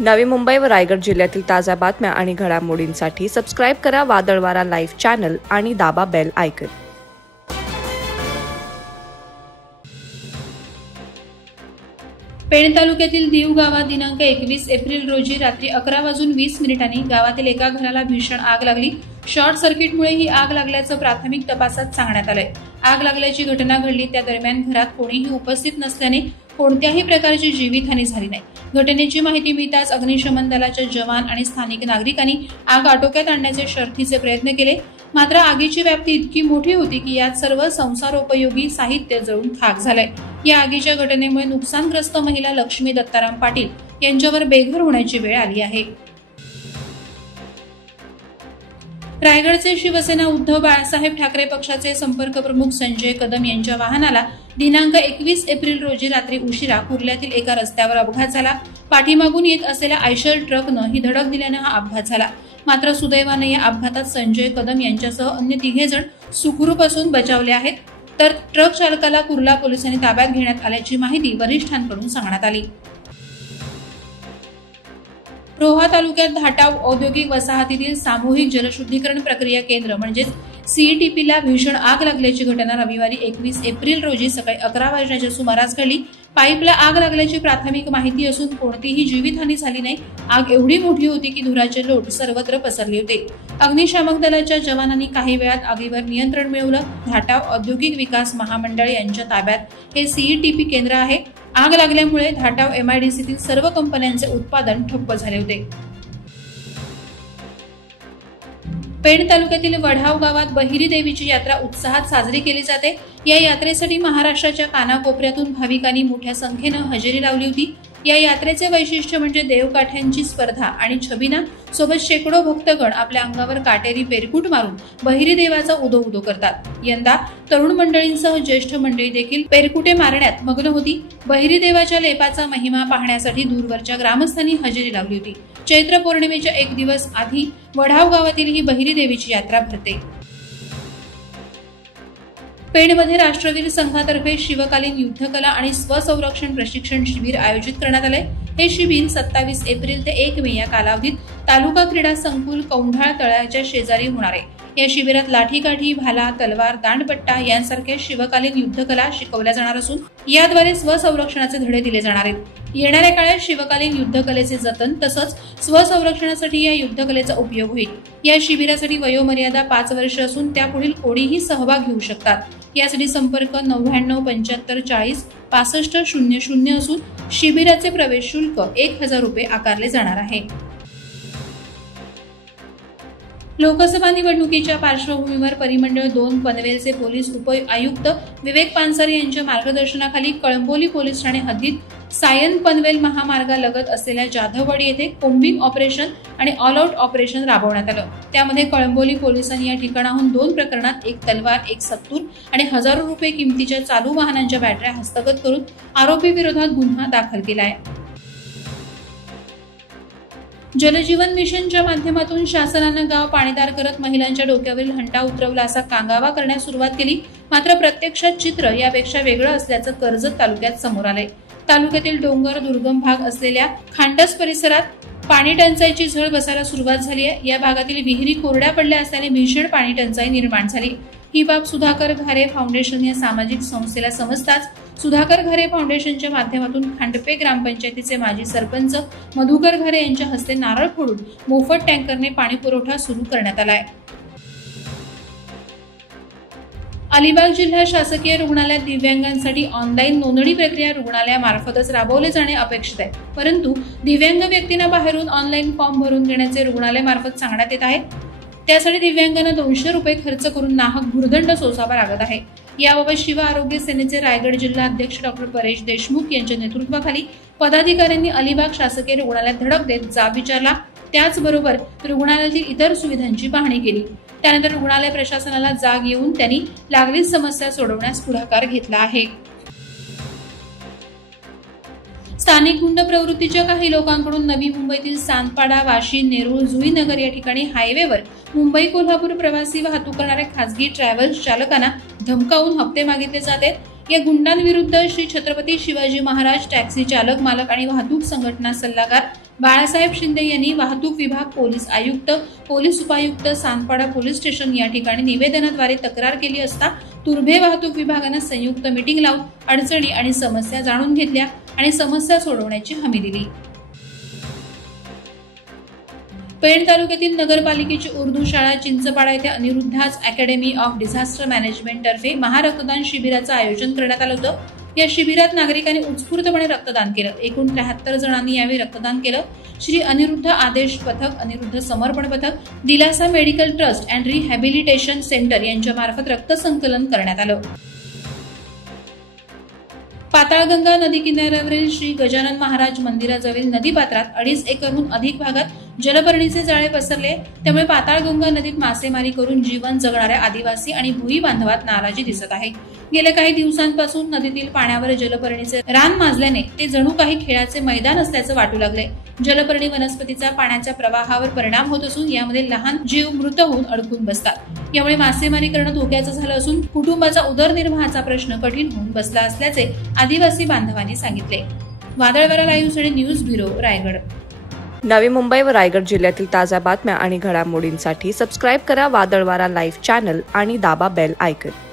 नवी मुंबई व रायगड जिल्ह्यातील ताज्या बातम्या आणि घडामोडींसाठी सबस्क्राईब करा वादळवारा लाईव्ह चॅनल आणि दाबा बेल आयकॉन। पेण तालुक्यातील दीव गावात दिनांक 21 एप्रिल रोजी रात्री 11:20 गावातील एका घराला भीषण आग लागली। शॉर्ट सर्किटमुळे ही आग लागल्याचं प्राथमिक तपासात सांगण्यात आलंय। आग लागल्याची घटना घडली त्या दरम्यान घरात कोणीही उपस्थित नसल्याने कोणत्याही प्रकारची जीवितहानी झाली नाही। घटनेची माहिती मिळताच अग्निशमन दलाचे जवान आणि स्थानिक नागरिकांनी आग आटोक्यात आणण्याचे शर्थीचे प्रयत्न केले, मात्र आगीची व्याप्ती इतकी मोठी होती की यात सर्व संसारोपयोगी साहित्य जळून खाक झालंय। या आगीच्या घटनेमुळे नुकसानग्रस्त महिला लक्ष्मी दत्ताराम पाटील यांच्यावर बेघर होण्याची वेळ आली आहे। रायगडचे शिवसेना उद्धव बाळासाहेब ठाकरे पक्षाचे संपर्क प्रमुख संजय कदम यांच्या वाहनाला दिनांक 21 एप्रिल रोजी रात्री उशिरा कुर्ल्यातील एका रस्त्यावर अपघात झाला। पाठीमागून येत असलेल्या आयशर ट्रकनं ही धडक दिल्यानं हा अपघात झाला। मात्र सुदैवाने या अपघातात संजय कदम यांच्यासह अन्य 3 जण सुखरूप असून बचावले आहेत, तर ट्रक चालकाला कुर्ला पोलिसांनी ताब्यात घेण्यात आल्याची माहिती वरिष्ठांकडून सांगण्यात आली। रोहा तालुक्यात धाटाव औद्योगिक वसाहतीतील सामूहिक जलशुद्धीकरण प्रक्रिया केंद्र म्हणजेच सीईटीपीला भीषण आग लागल्याची घटना रविवारी 21 एप्रिल रोजी सकाळी 11 वाजण्याच्या सुमारास घडली। पाईपला आग लागल्याची प्राथमिक माहिती असून कोणतीही जीवितहानी झाली नाही। आग एवढी मोठी होती की धुराचे लोट सर्वत्र पसरले होते। अग्निशामक दलाच्या जवानांनी काही वेळात आगीवर नियंत्रण मिळवलं। धाटाव औद्योगिक विकास महामंडळ यांच्या ताब्यात हे सीईटीपी केंद्र आहे। आग लागल्यामुळे धाटाव एमआयडीसीतील सर्व कंपन्यांचे उत्पादन ठप्प झाले होते। पेण तालुक्यातील वढाव गावात बहिरी देवीची यात्रा उत्साहात साजरी केली जाते। या यात्रेसाठी महाराष्ट्राच्या कानाकोपऱ्यातून भाविकांनी मोठ्या संख्येनं हजेरी लावली होती। या यात्रेचे वैशिष्ट्य म्हणजे देवकाठ्यांची स्पर्धा आणि छबिना सोबत शेकडो भक्तगण आपल्या अंगावर काटेरी पेरकुट मारून बहिरी देवाचा उदो उदो करतात। यंदा तरुण मंडळींसह ज्येष्ठ मंडळी देखील पेरकुटे मारण्यात मग्न होती। बहिरी देवाच्या लेपाचा महिमा पाहण्यासाठी दूरवरच्या ग्रामस्थांनी हजेरी लावली होती। चैत्र पौर्णिमेच्या 1 दिवस आधी वढाव गावातील ही बहिरी देवीची यात्रा भरते। पेणमध्ये राष्ट्रवीर संघातर्फे शिवकालीन युद्धकला आणि स्वसंरक्षण प्रशिक्षण शिबिर आयोजित करण्यात आले। हे शिबिर 27 एप्रिल ते 1 मे या कालावधीत तालुका क्रीडा संकुल कौंढाळ तळ्याच्या शेजारी होणार आहे। या शिबिरात लाठीकाठी, भाला, तलवार, दांडपट्टा यांसारखे शिवकालीन युद्धकला शिकवल्या जाणार असून याद्वारे स्वसंरक्षणाचे धडे दिले जाणार आहेत। येणाऱ्या काळात शिवकालीन युद्धकलेचे जतन तसंच स्वसंरक्षणासाठी या युद्धकलेचा उपयोग होईल। या शिबिरासाठी वयोमर्यादा 5 वर्ष असून त्यापुढील कोणीही सहभाग घेऊ शकतात। यासाठी संपर्क 99 75 40 65 00 असून शिबिराचे प्रवेश शुल्क 1000 रुपये आकारले जाणार आहे। लोकसभा निवडणुकीच्या पार्श्वभूमीवर परिमंडळ 2 पनवेलचे पोलीस उप-आयुक्त विवेक पानसरे यांच्या मार्गदर्शनाखाली कळंबोली पोलीस ठाणे हद्दीत सायन पनवेल महामार्गालगत असलेल्या जाधववाडी येथे कोम्बिंग ऑपरेशन आणि ऑल आउट ऑपरेशन राबवण्यात आलं। त्यामध्ये कळंबोली पोलिसांनी या ठिकाणाहून 2 प्रकरणात एक तलवार, एक सत्तूर आणि हजारो रुपये किमतीच्या चालू वाहनांच्या बॅटऱ्या हस्तगत करून आरोपी विरोधात गुन्हा दाखल केला आहे। जलजीवन मिशनच्या माध्यमातून शासनानं गाव पाणीदार करत महिलांच्या डोक्यावरील हंटा उतरवला असा कांगावा करण्यास सुरुवात केली, मात्र प्रत्यक्षात चित्र यापेक्षा वेगळं असल्याचं कर्जत तालुक्यात समोर आलंय। तालुक्यातील डोंगर दुर्गम भाग असलेल्या खांडस परिसरात पाणी टंचाईची झळ बसायला सुरुवात झाली आहे। या भागातील विहिरी कोरड्या पडल्या असल्याने भीषण पाणी टंचाई निर्माण झाली। ही बाब सुधाकर घारे फाउंडेशन या सामाजिक संस्थेला समजताच सुधाकर घारे फाउंडेशनच्या माध्यमातून खांडपे ग्रामपंचायतीचे माजी सरपंच मधुकर घारे यांच्या हस्ते नारळ फोडून मोफत टँकरने पाणी पुरवठा सुरू करण्यात आलाय। अलिबाग जिल्हा शासकीय रुग्णालयात दिव्यांगांसाठी ऑनलाईन नोंदणी प्रक्रिया रुग्णालयामार्फतच राबवले जाणे अपेक्षित आहे, परंतु दिव्यांग व्यक्तींना बाहेरून ऑनलाईन फॉर्म भरून घेण्याचे रुग्णालयामार्फत सांगण्यात येत आहे। त्यासाठी दिव्यांगांना 200 रुपये खर्च करून नाहक भुर्दंड सोसावा लागत आहे। याबाबत शिव आरोग्य सेनेचे रायगड जिल्हा अध्यक्ष डॉ परेश देशमुख यांच्या नेतृत्वाखाली पदाधिकाऱ्यांनी अलिबाग शासकीय रुग्णालयात धडक देत जाब विचारला। त्याचबरोबर रुग्णालयातील इतर सुविधांची पाहणी केली। त्यानंतर रुग्णालय प्रशासनाला जाग येऊन त्यांनी लागलीच समस्या सोडवण्यास पुढाकार घेतला आहे। स्थानिक गुंड प्रवृत्तीच्या काही लोकांकडून नवी मुंबईतील सांदपाडा, वाशी, नेरूळ, जुईनगर या ठिकाणी हायवेवर मुंबई कोल्हापूर प्रवासी वाहतूक करणाऱ्या खासगी ट्रॅव्हल्स चालकांना धमकावून हप्ते मागितले जाते। या गुंडांविरुद्ध श्री छत्रपती शिवाजी महाराज टॅक्सी चालक, मालक आणि वाहतूक संघटना सल्लागार बाळासाहेब शिंदे यांनी वाहतूक विभाग, पोलीस आयुक्त, पोलीस उपायुक्त, सानपाडा पोलीस स्टेशन या ठिकाणी निवेदनाद्वारे तक्रार केली असता तुर्भे वाहतूक विभागानं संयुक्त मीटिंग लावून अडचणी आणि समस्या जाणून घेतल्या आणि समस्या सोडवण्याची हमी दिली। पेण तालुक्यातील नगरपालिकेची उर्दू शाळा चिंचपाडा येथे अनिरुद्धाज अकॅडमी ऑफ डिझास्टर मॅनेजमेंट तर्फे महारक्तदान शिबिराचं आयोजन करण्यात आलं होतं। या शिबिरात नागरिकांनी उत्स्फूर्तपणे रक्तदान केलं। एकूण 73 जणांनी यावेळी रक्तदान केलं। श्री अनिरुद्ध आदेश पथक, अनिरुद्ध समर्पण पथक, दिलासा medical trust and rehabilitation centre यांच्या मार्फत रक्त संकलन करण्यात आलं। पाताळगंगा नदी किनाऱ्यावरील श्री गजानन महाराज मंदिराजवळील नदीपात्रात 2.5 एकरहून अधिक भागात जलपर्णीचे जाळे पसरले, त्यामुळे पाताळगंगा नदीत मासेमारी करून जीवन जगणाऱ्या आदिवासी आणि भुई बांधवात नाराजी दिसत आहे। गेल्या काही दिवसांपासून नदीतील पाण्यावर जलपर्णीचे रान माजल्याने ते जणू काही खेळाचे मैदान असल्याचं वाटू लागले। जलपर्णी वनस्पतीचा पाण्याच्या प्रवाहावर परिणाम होत असून यामध्ये लहान जीव मृत होऊन अडकून बसतात। यामुळे मासेमारी करणं धोक्याचं झालं असून कुटुंबाचा उदरनिर्वाहाचा प्रश्न कठीण होऊन बसला असल्याचे आदिवासी बांधवांनी सांगितले। वादळवारा लाईव्हसाठी न्यूज ब्युरो, रायगड। नवी मुंबई व रायगड जिल्ह्यातील ताज्या बातम्या आणि घडामोडींसाठी सबस्क्राईब करा वादळवारा लाईव्ह चॅनल आणि दाबा बेल आयकॉन।